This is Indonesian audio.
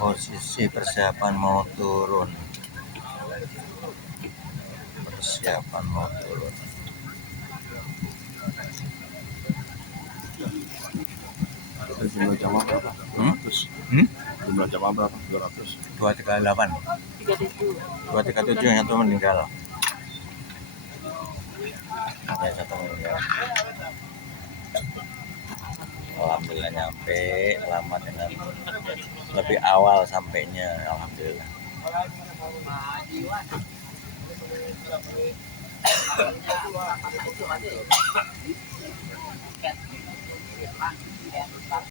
Posisi persiapan mau turun. Jumlah jamaah berapa? 200. Jumlah jamaah berapa? 200. 238. 237 yang satu meninggal. Alhamdulillah nyampe selamat dengan lebih awal sampainya. Alhamdulillah.